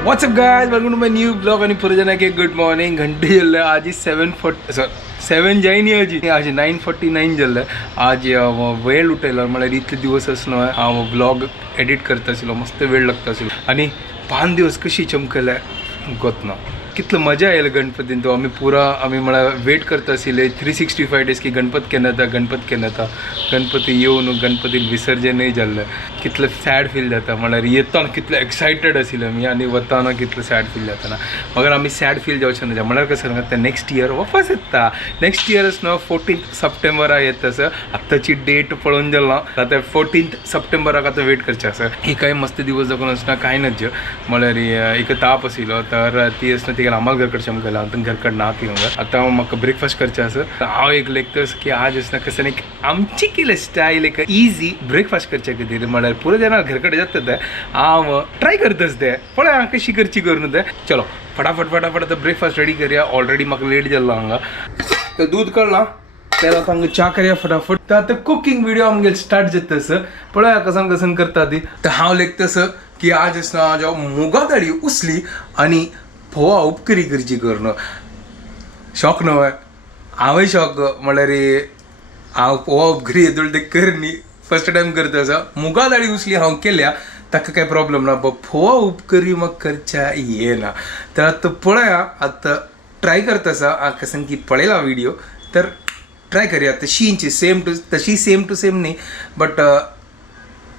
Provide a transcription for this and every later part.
WhatsApp guys, welcome to my new blog आणि पुरजना के good morning. घंटे जल्लं आज 7 जाईन आज 9:49 जल्लं. आज वेळ उठेल मला इतले दिवस असणं हांव ब्लॉग एडिट करता आशिल्लो. मस्त वेळ लागता आशिल्लो आणि 5 दिवस कशी चमकल्या गोतना. कितलं मजा येयला गणपतीन. तो आम्ही मला वेट करता आशिल्ले 365 डेज की गणपत केन्ना येता गणपती येवन गणपती विसर्जनय जाल्लें. कितलं सॅड फील जाता म्हळ्यार येताना कितलं एक्सायटेड आशिल्ले आमी आनी वताना कितलं सॅड फील जाता. मगर आमी सॅड फील जावचें ना. म्हळ्यार कसं सांगता नेक्स्ट इयर वापस येता. नेक्स्ट इयरच न्हू 14 सप्टेंबरा येता सर. आत्ताची डेट पळोवन जालां आतां 14 सप्टेंबराक आतां वेट करचें आसा. ही काही मस्त दिवस जगून आसना कांय नज. म्हळ्यार एक ताप आशिल्लो तर ती आसना ती आम्हाला घर कडच्यान गेला आतां घर कड ना ती हांगा. आतां म्हाका ब्रेकफास्ट करचें आसा. हांव एक लेखतस की आज आसना कसं एक आमची केलं स्टायल एक इजी ब्रेकफास्ट करचे खातीर. म्हळ्यार पुरो जाणां घर कडेन जाता ते हांव ट्राय करतस ते पळय हांव कशी करची करून ते. चलो फटाफट आतां ब्रेकफास्ट रेडी करया. ऑलरेडी म्हाका लेट जाल्लो हांगा. तर दूध काडलां तर आतां हांगा च्या करया फटाफट. तर आतां कुकिंग व्हिडिओ आमगे स्टार्ट जातस. पळय कसन करता ती. तर हांव लेखतस की आज आसना हांव मुगा दाळी उसली आनी फोवा उपकरी करची करणं. शॉक नवं हांवय शॉक. म्हळ्यार हांव फोवा उपकरी येतलो ते करनी फर्स्ट टायम करता आसा. मुगा दाळी उसली हांव केल्या ताका काय प्रॉब्लेम ना. बट फोवा उपकरी म्हाका करच्या येना. तर आतां पळया आतां ट्राय करता आसा कसन की पळयला व्हिडिओ तर ट्राय करया. तशी सेम टू सेम न्ही बट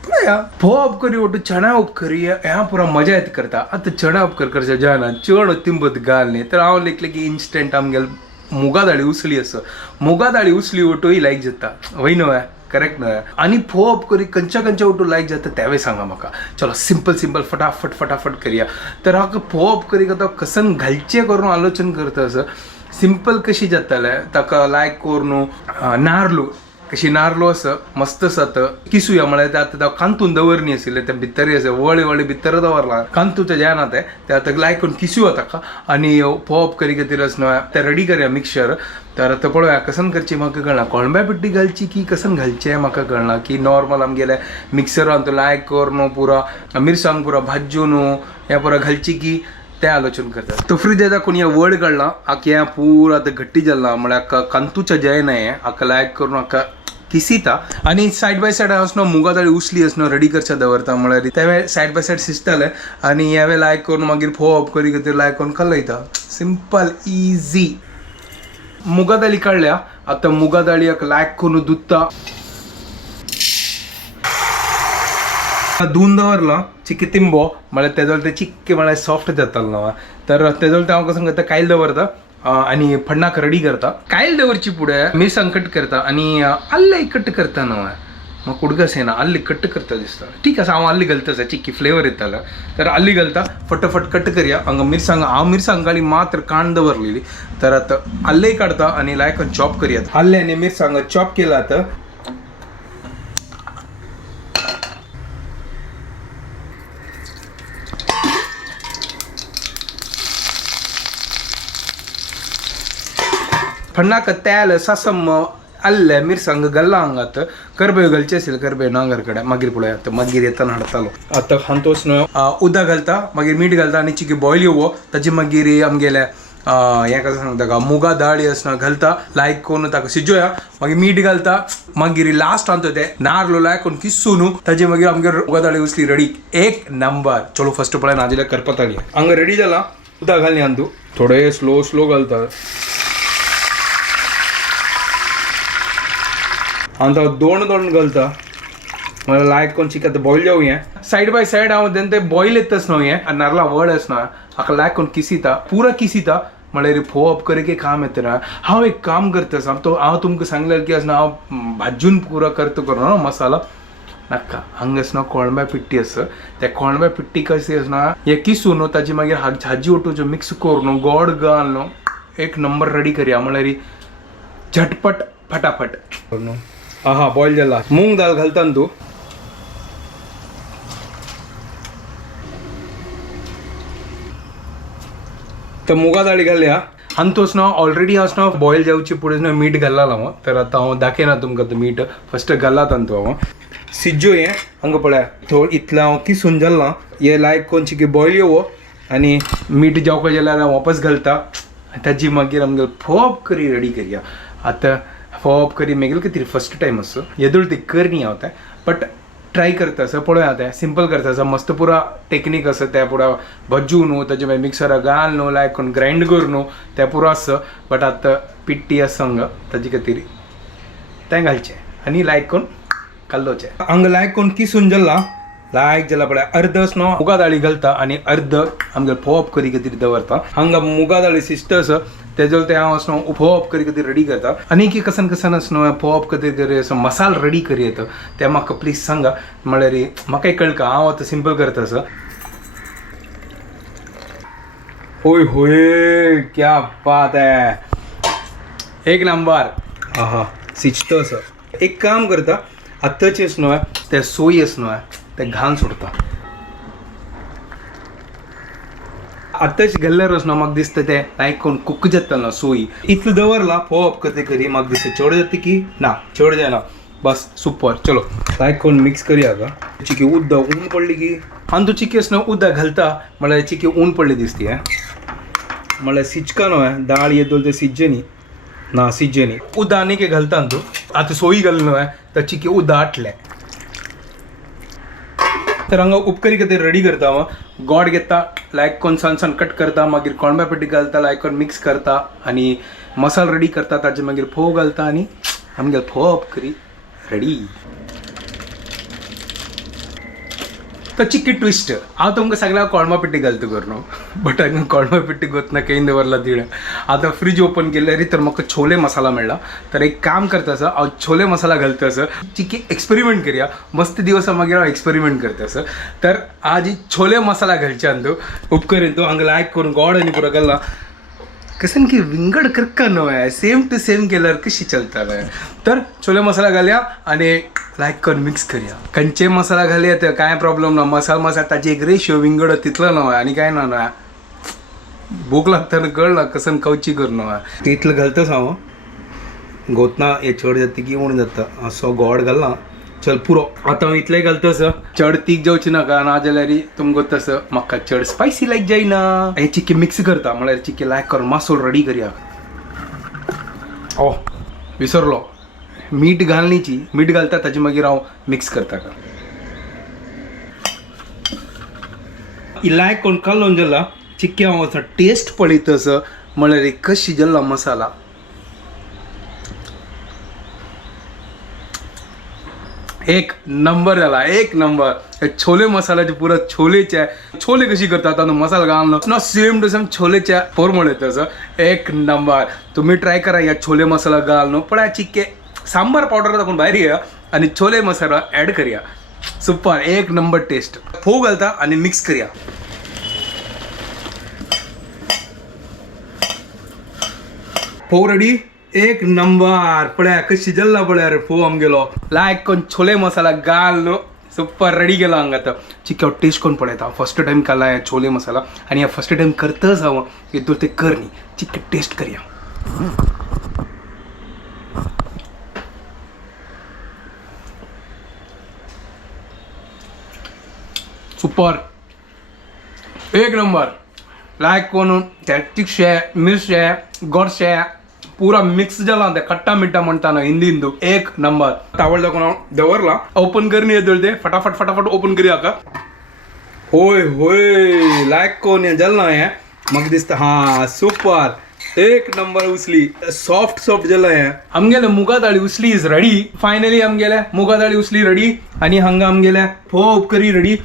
पळया फोवा उपकरी ओटू चणा उपकरी ह्या पुरा मजा येता करता. आतां चणा उपकर करच्या जायना चड तिंबत घाल न्ही. तर हांव लेखलें की इन्स्टंट आमगेल मुगा दाळी उसली आसा. मुगा दाळी उसली ओटूय लायक जाता वय न्हू करेक्ट न्हू. आनी फोवा उपकरी खंयच्या ओटू लायक जाता तेवय सांगा म्हाका. चलो सिंपल फटाफट करया. तर हांव फोवा उपकरीक आतां कसन घालचें करून आलोचन करता आसा. सिंपल कशी जातालें ताका लायक करून नारलो कशी नारलो आसा मस्त आसा. किसूया म्हळ्यार आतां कांतून दवरनी आशिल्ले ते भितर आसा वळे भितर दवरला कांतूचे जायना ते आतां लायक करून किसूया ताका आनी फोव करी खातीर आसना ते रेडी करया मिक्सचर. तर आतां पळोवया कसन करची म्हाका कळना. कोळंब्या पिट्टी घालची की कसन घालचें म्हाका कळना. की नॉर्मल आमगेले मिक्सरान तो लायक करून पुरा मिरसांग पुरा भाजून हें पुरा घालची की ते आलोचन करता. तो फ्रीज येता कोणी वड काडला आख्या हें पूरा आतां घट्टी जाल्ला म्हळ्यार कांतूच्या जायना हें हाका लायक करून हाका किसिता. आनी सायड बाय सायड आसनो मुगा दाळी उसली आसनो रेडी करच्या दवरता. म्हळ्यार तेवे सायड बाय सायड शिजताले आनी हेवे लायक करून मागीर फोव उपकरी खातीर लायक करून कलयता. Simple easy. मुगा दाळी काडल्या आतां मुगा दाळयाक लायक करून धुता. धुवन दवरला चिक्के तिंबो म्हळ्यार तेजो ते चिक्के म्हळ्यार सॉफ्ट जातालो न्हू. तर तेजो ते हांव कसं करता कायल दवरता आणि फडनाक रेडी करता. कायल दवरची फुडें मिरसांग कट करता आनी आल्ले कट करता न्हू. म्हाका कुडकस येना आल्ली कट करता दिसता. ठीक आसा हांव आल्ली घालता चिक्की फ्लेवर येतालो. तर आल्ली घालता फटाफट कट करया. हांगा मिरसांग काळी मात्र कांड दवरलेली. तर आतां आल्लेय काडता आनी लायक चॉप करया. आल्ले आनी मिरसांग चॉप केला आतां. फडनाक तेल सासम अल्ले मिरसांग घाल्ला हांगात. करबेव घालचे आशिल्ले करबेव ना घर कडेन मागीर पळय आतां मागीर येताना हाडटालो. आतां हांतोस उदक घालता मागीर मीठ घालता आनी चिकी बॉयल येवो ताजे मागीर आमगेले हें कशें सांगता ताका मुगा दाळी आसना घालता लायक करून ताका शिजोया. मागीर मीठ घालता मागीर लास्ट हांतो ते नारलो लायक करून किसून ताजे मागीर आमगे मुगा दाळी उसली रेडी एक नंबर. चलो फर्स्ट पळय नाजाल्यार करपाताली. हांगा रेडी जाला. उदक घालनी हांतू थोडे स्लो घालता. हांव दोन घालता म्हळ्यार लायक करून चिकन आतां बॉयल जावं हें सायड बाय सायड हांव तेन्ना ते बॉयल येतास न्हू हें नारळा वड आसना हाका लायक करून किसिता पुरा किसिता. म्हळ्यार फोव अप करे काम येता. हांव एक काम करता हांव तुमकां सांगलें की आसना हांव भाजून पुरा करता करून मसाला नाका. हांगा आसना कोळंब्या पिट्टी आसा. त्या कोळंब्या पिट्टी कशी आसना हे किसून ताजी मागीर हाजी ओटूच्यो मिक्स करून गोड घाल न्हू एक नंबर रेडी करया. म्हळ्यार झटपट फटाफट. आहा बॉयल जाला. मूंग दाल घालता तूं. तर मुगा दाळी घालया आनी तो आसना ऑलरेडी आसना बॉयल जावची फुडें मीठ घाल्ला हांव. तर आतां हांव दाखयना तुमकां मीठ फस्ट घालात तो हांव. सिज्जो हे हंगा पळय थोड इतला हांव किसून जाल्ला हे लायक कोणची की बॉयल येवो आनी मीठ जावपा जाल्यार वापस घालता ताजी मागीर आमगे फोप करी रेडी करया आतां फोप करी मेगेल कितें फर्स्ट टायम असो येदोळ ती करनी हांव तें बट ट्राय करता असं पळोवया तें सिंपल करता असं मस्त पुरा टेक्नीक असं त्या पुरा भज्जू न्हू ताजे मागीर मिक्सरा घाल न्हू लायक कोण ग्रायंड कर न्हू तें पुरो आसा बट आतां पिट्टी आसा हांगा ताजे खातीर तें घालचें आनी लायक कोण काल्लोचें हांगा लायक कोण किसून जाल्ला लायक जाल्यार पळय अर्द नो मुगा दाळी घालता आनी अर्द आमगे फोप करी खातीर दवरता हांगा मुगा दाळी सिस्टर आसा तेजो ते हांव असो फोप करी खातीर रेडी करता आनी की कसन कसन असो फोप खातीर असो मसाल रेडी करी येता ते म्हाका प्लीज सांगा म्हळ्यार म्हाकाय कळका हांव आतां सिंपल करता असो होय होय क्या बात है एक नंबर आहा सिचतो असो एक काम करता आतांचे न्हू ते सोय न्हू ते घाण सोडता आतांच गेल्ल्यार न्हू म्हाका दिसता ते लायक कोण कुक जाता न्हू सोयी इतलो दवरला फोप कते करी म्हाका दिसता चड जाता की ना चड जायना बस सुपर चलो लायक कोण मिक्स करया का चिकी उद्दा ऊन पडली की आनी तूं चिकेस न्हू उद्दा घालता म्हळ्यार चिकी ऊन पडली दिसती म्हळ्यार सिचका न्हू दाळ येदोल ते सिज्जनी ना सिज्जनी उद्दा आनी कितें घालता तूं आतां सोयी घाल न्हू तर चिकी उद्दा आटले तर हांगा उपकरी खातीर रेडी करता हांव गोड घेता लायक कोण सान कट करता मागीर कोणब्या पेटी घालता लायक कोण मिक्स करता आनी मसालो रेडी करता ताजे मागीर फोव घालता आनी आमगे फोव करी रेडी तो चिक्की ट्विस्ट हांव तुमकां सगळ्यांक कोळमा पेटी घालता कर न्हू बट हांगा कोळमा पेटी गोतना केन दवरला तिणें आतां फ्रीज ओपन केल्यार तर म्हाका छोले मसाला मेळ्ळा तर एक काम करता सर हांव छोले मसाला घालता सर चिक्की एक्सपेरिमेंट करया मस्त दिवसा मागीर हांव एक्सपेरिमेंट करता सर तर आज ही छोले मसाला घालच्यान तूं उपकरीन तूं हांगा लायक करून गोड आनी पुरो घालना कसन की विंगड करका न्हू सेम टू सेम केल्यार कशी चलता तर छोले मसाला घालया आनी लायक करून मिक्स करया खंयचे मसाला घालया तर कांय प्रॉब्लेम ना मसाला ताजी एक रेशियो विंगड तितलो न्हू आनी कांय ना भूक लागता कळना कसन कवची कर न्हू तितलो घालताच हांव गोतना हे चड जाता की उण जाता असो गोड घालना चल पुरो आतां हांव इतलें घालता सर चड तीख जावची नाका ना जाल्यार तुमकां तसं म्हाका चड स्पायसी लायक जायना हे चिक्की मिक्स करता म्हळ्यार चिक्की लायक करून मासोल रेडी करया ओ विसरलो मीठ घालनीची मीठ घालता ताजे मागीर हांव मिक्स करता का लायक कोण कालोवन जाल्ला चिक्की हांव असो टेस्ट पळयता असो म्हळ्यार कशी जाल्ला मसाला एक नंबर जाला एक नंबर छोले मसाल्याचे पुरो छोलेचे छोले कशी करतात आनी मसाला घालून ना सेम टू सेम छोलेचे फॉर्मूल येता असो एक नंबर तुम्ही ट्राय करा या छोले मसाला घालून पळय चिक्के सांबार पावडर दाखवून भायर या आनी छोले मसाला ॲड करया सुपर एक नंबर टेस्ट फोव घालता आनी मिक्स करया फोव रेडी एक नंबर पळय कशी जाल्ला पळय रे फोव आमगेलो लायक कोण छोले मसाला घाल न्हू सुपर रेडी केला हांगा आतां चिक्की हांव टेस्ट कोण पळयता फर्स्ट टायम खाला हे छोले मसाला आनी हांव फर्स्ट टायम करताच हांव तूं ते कर न्ही चिक्की टेस्ट करया सुपर एक नंबर लायक कोण तिखशे मिरशे गोडशे पूरा मिक्स जाला ते खट्टा मिठ्ठा म्हणटा ना हिंदीन तू एक नंबर तावळ दाखवून हांव दवरला ओपन करनी येतले ते फटाफट फटाफट ओपन करूया का होय होय लायक कोण हें जालें ना हें म्हाका दिसता हा सुपर एक नंबर उसली सॉफ्ट सॉफ्ट जालें हें आमगेले मुगा दाळी उसली इज रेडी फायनली आमगेले मुगा दाळी उसली रेडी आनी हांगा आमगेले फोव करी रेडी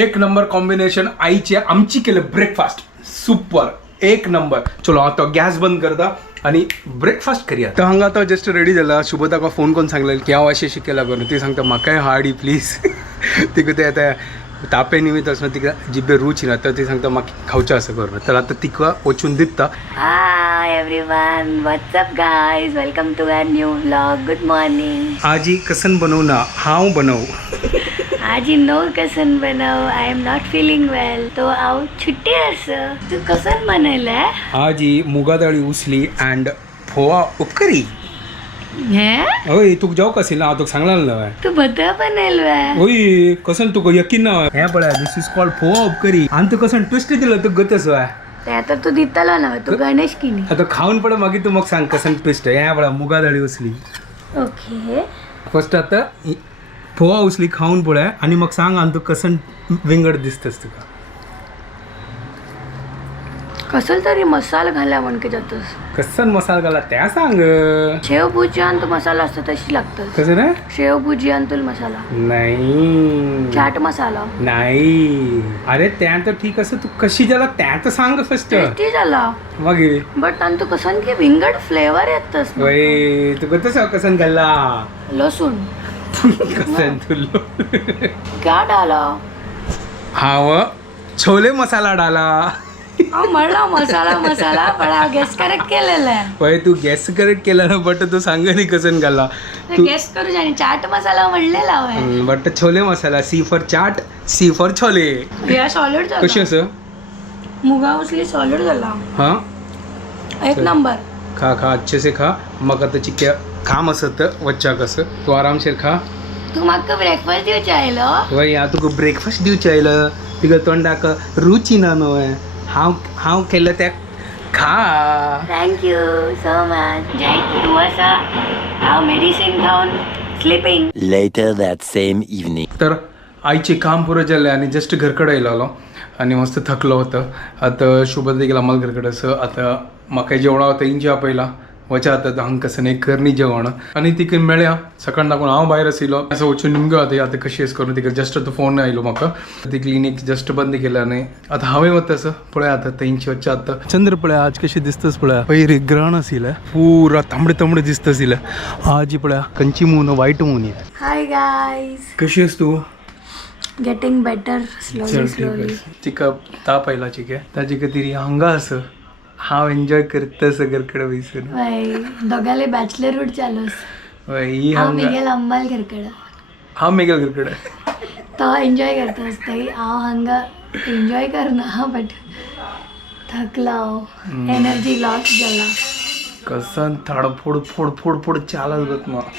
एक नंबर कॉम्बिनेशन आईचे आमची केले ब्रेकफास्ट सुपर एक नंबर चलो आता गॅस बंद करता आणि ब्रेकफास्ट करूया तर हांगा आता जस्ट रेडी जाला शुभताका फोन करून सांगलें की हांव अशें शिकयला करून ती सांगता म्हाकाय हाडी प्लीज तिका ते आतां तापे निमित्त आसना तिका जिबे रुच ना तर ती सांगता म्हाका खावचें आसा करून तर आतां तिका वचून दिता Hi everyone, what's up guys? Welcome to our new vlog. Good morning. आजी कसन बनवना हांव बनव आज नो कसन बनाव. I am not feeling well. तो आओ छुट्टी असं. तू कसन बनवलं? आजी मुगा दाळी उसली अँड फोवा उपकरी हे ओय तुका जाऊ कसिल ना तुका सांगला ना तू बता बनल ओय कसन तुका यकीन ना हे पळय दिस इज कॉल्ड फोव ऑफ करी आणि तू कसन ट्विस्ट दिलं तू गतस वाय ते आता तू दिताला ना तू गणेश किनी आता खाऊन पडे मागीर तू मग सांग कसन ट्विस्ट हे पळय मुगा दाळी उसली ओके फर्स्ट आता फोवा उसली खाऊन पळय आणि मग सांग आणि तू कसन विंगड दिसतस तुका कसल तरी मसाला घाला म्हणके जातस कसन मसाला घाला त्या सांग शेव भुजियान तो मसाला असतो तशी लागतं कसं ना शेव भुजियान तुल मसाला नाही चाट मसाला नाही अरे त्या तर ठीक असं तू कशी झाला त्या तर सांग फर्स्ट टेस्टी झाला मग बट आणि तू कसन की विंगड फ्लेवर येतस ना. वय तू कसं कसन घालला लसूण कसन तुला क्या डाला हाव छोले मसाला डाला म्हणला मसाला मसाला पण गेस करेक्ट केलेला आहे वय तू गॅस करेक्ट केला ना बट तू सांग नाही कसन घाला गेस करू जाणी चाट मसाला म्हणलेला आहे but chole masala C for chaat C for chole या सॉलिड कशी झाला असं मुगा उसली सॉलिड झाला हा एक नंबर खा खा अच्छे से खा मग आता चिक्या काम असत वच्चा कसं तू आरामशीर खा तू म्हाका ब्रेकफास्ट दिवचे आयलो वय या तुका ब्रेकफास्ट दिवचे आयलं तिका तोंडाक रुची ना न्हय हांव केलं त्या खा थँक्यू सो मच जय तू असा हांव मेडिसिन खाऊन sleeping Later that same evening. तर आईचे काम पुरं झालं आणि जस्ट घरकडे आलो आणि मस्त थकलो होतं आता शुभ देखील आम्हाला घरकडे असं आता म्हाका जेवणा होतं इंच्या पहिला वचा आता हांग कसं नाही करणी जेवण आणि तिकडे मेळ्या सकाळ दाखवून हांव भायर आशिल्लो असं वचून निमग्यो आता आता कशी अस करून तिकडे जस्ट तो फोन आयलो म्हाका ती क्लिनीक जस्ट बंद केला आणि आता हांवें वता असं पळय आता तेंची वच्चा आता चंद्र पळय आज कशी दिसतस पळय पयरी ग्रहण आशिल्लें पुरा तांबडे तांबडे दिसता आशिल्लें आज पळय कंची मून वायट मून हाय गाईज कशी आहेस तू गेटिंग बेटर स्लोली तिका ताप आयला चिके ताची तरी हांगा असं हांव एन्जॉय करता घरकडे वयसून दोगाले बॅचलरहूड चालूस ही हांव हांगा मिगेल अंबाल घरकडे हांव मेगल घरकडे तो एन्जॉय करता असता हांव हांगा एन्जॉय करना बट थकला हांव एनर्जी लॉस जाला कसन थाड फोड फोड फोड फोड चालत गत मग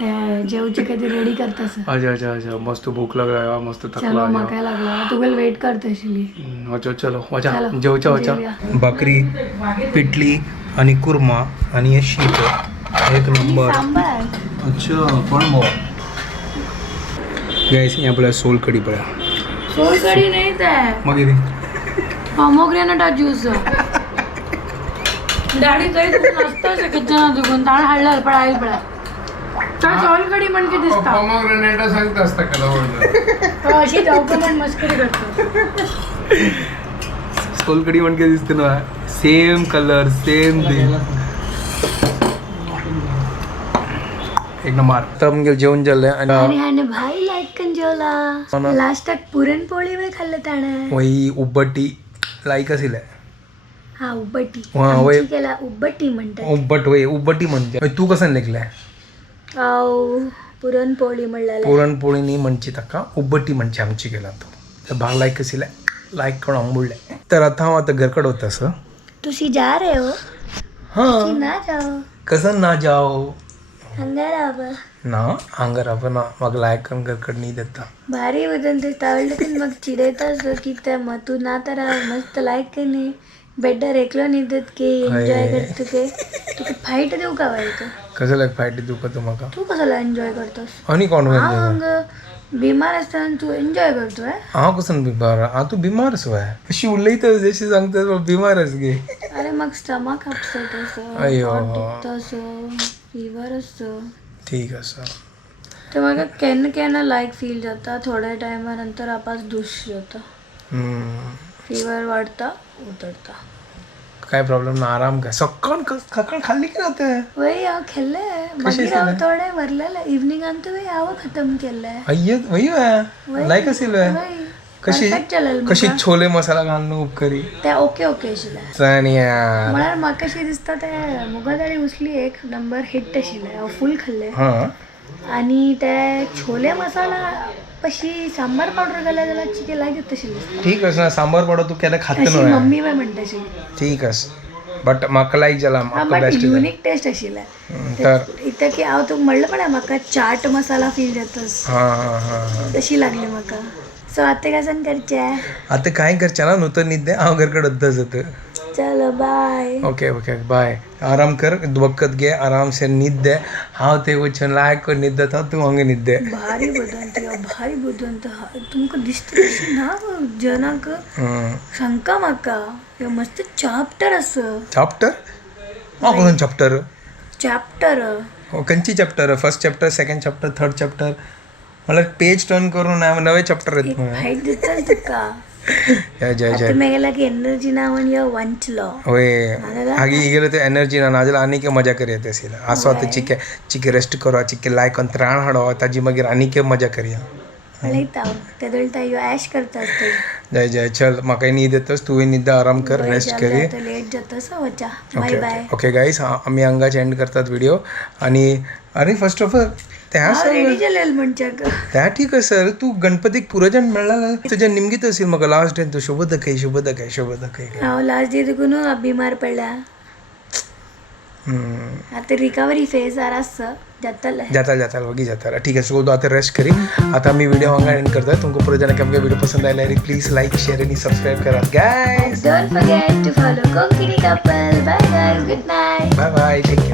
ते जेवचे कधी रेडी करतास अच्छा अच्छा अच्छा मस्त भूक लागला मस्त चलो थकला म्हाका लागला तुगेल वेट करता आशिल्ली वचो चलो वचा चलो, जेवचा वचा जेवया. भाकरी पिठली आणि कुर्मा आणि हे शीत एक नंबर सांबार अच्छा पण मग गाइस यहाँ पर सोल कड़ी पड़ा सोल कढी नाही ते मग इथे पोमोग्रेनेट ज्यूस डाळी काही नसतं किचन दुखून ताण हाडला पण आईल पडा काय सोल कढी म्हणजे दिसता पोमोग्रेनेट सांगत असता कला अशी डॉक्युमेंट मस्करी करतो सोल कड़ी म्हणजे दिसते ना सेम कलर सेम दिन एक नंबर तर मग जेवण झालंय आणि ह्याने भाई लाईक कन जेवला लास्टात पुरणपोळी वे खाल्लं त्याने वही उब्बट्टी लाईक असेल हा उब्बट्टी हा, वय. आमची केला उब्बट्टी म्हणतात उब्बट वय उब्बट्टी म्हणते तू कसं लेखलंय आव पुरणपोळी म्हणलेलं पुरणपोळीनी म्हणची तका उब्बट्टी म्हणची आमची गेला तो तर भाग लाईक असेल लाईक करून आंबोळले तर आता हांव आता घरकडे होतं असं तुसी जा रे हो हां ना जाओ कसं ना जाओ हंगाराव ना हांगर आपण मग लायक करून घरकडे नाही देता भारी होतं ते तावडलं मग चिडयताच की त्या मग तू ना तर मस्त लाईक की नाही बेटर एकलो नाही देत की एन्जॉय करतो के तुका फाईट देऊ का वाईट कसं लाईक फायटी दुखत तुम्हाला तू कशाला एन्जॉय करतोस आणि कोण हा मग बिमार असताना तू एन्जॉय करतोय हांव कसं बिमार हांव तू बिमारच वय अशी उलयतच जशी सांगता बिमारच गे अरे मग स्टमक अपसेट असं अय्यो. पोट दुखतं असं फीवर असतं ठीक असं तर म्हाका केन्ना केन्ना लायक फील जाता थोड्या टायमा नंतर आपास दुश जाता फीवर वाढता उतरता काय प्रॉब्लेम ना आराम काय सकाळ खाल्ली की राहते वय हांव खेळले मागीर हांव थोडे व्हरलेले इवनिंग आनी वय हांव खतम केले अय्य वही वय लायक असेल वय कशी कशी छोले मसाला घालून उपकरी ते ओके ओके आशिल्ले चानिया म्हळ्यार म्हाका अशें दिसता ते मुगा दाळी उसली एक नंबर हिट आशिल्ले हांव फूल खाल्ले हां आणि ते छोले मसाला पशी सांबार पावडर घाला जाल्यार चिके लागीत तशी दिसता ठीक असं ना सांबार पाडो तू केलं खात अशी नाही मम्मी बाय म्हणटा अशी ठीक असं बट म्हाका लायक जाला म्हाका बट बेस्ट युनिक टेस्ट आशिल्लें तर इतलें की हांव तुका म्हणलें पण म्हाका चाट मसाला फील जातस हां तशी लागली म्हाका सो आतां काय सांग करचें आता काय करचें ना न्हू तर निद्दे हांव घर कडेन वचत चलो बाय ओके ओके बाय आराम कर वखत घे आराम से निद्दे हांव ते वचून लायक कर निद्दता तूं हांगा निद्दे भारी बुदवंत भारी बुदवंत तुमकां दिसता तशें ना जनाक सांगता म्हाका हे मस्त चॅप्टर आसा चॅप्टर हांव कोण चॅप्टर चॅप्टर खंयची chapter first chapter second chapter third chapter म्हळ्यार पेज टर्न करून नवे चॅप्टर येत फायट दिता तुका जय जय जय तुमी गेला की एनर्जी ना म्हण यो वांचलो होय आगे ಈಗೆಲ್ಲ ಎನರ್ಜಿ ನಾನು ಅದೆಲ್ಲ ಆನಿಕೆ ಮಜಾ ಕರಿಯತ್ತೆ ಸಿಲ ಆಸ್ವಾದ ಚಿಕ್ಕೆ ಚಿಕ್ಕೆ ರೆಸ್ಟ್ ಕರೋ ಚಿಕ್ಕೆ लायक ಅಂತ त्राण हाडो ताजी मागीर आनिके मजा करिया पळयता तेदोळटा यो ऐश करता आसता जय जय चल म्हाका न्हीद येतस तुवें न्हिद आराम कर रेस्ट करी लेट जाता सो वचा बाय बाय ओके गाईस आम्ही हांगाच एंड करतात व्हिडिओ आणि अरे फर्स्ट ऑफ ऑल त्या रेडी जालेल म्हणच्याक त्या ठीक आहे सर तू गणपतीक पुरोजन मेळ्ळा तुझ्या निमगीत असेल म्हाका लास्ट डे तू शुभ दखय शुभ दखय शुभ दखय हांव लास्ट डे देखून बिमार पडला आता रिकवरी फेज आसा जातले जाता वगी जाता ठीक है सो तो आता रेस्ट करी आता मी व्हिडिओ हांगा एंड करता तुमको पुरो जण आमगे व्हिडिओ पसंद आयला प्लीज लाईक शेअर आणि सबस्क्राईब करा guys don't forget to follow Konkani couple bye guys good night bye bye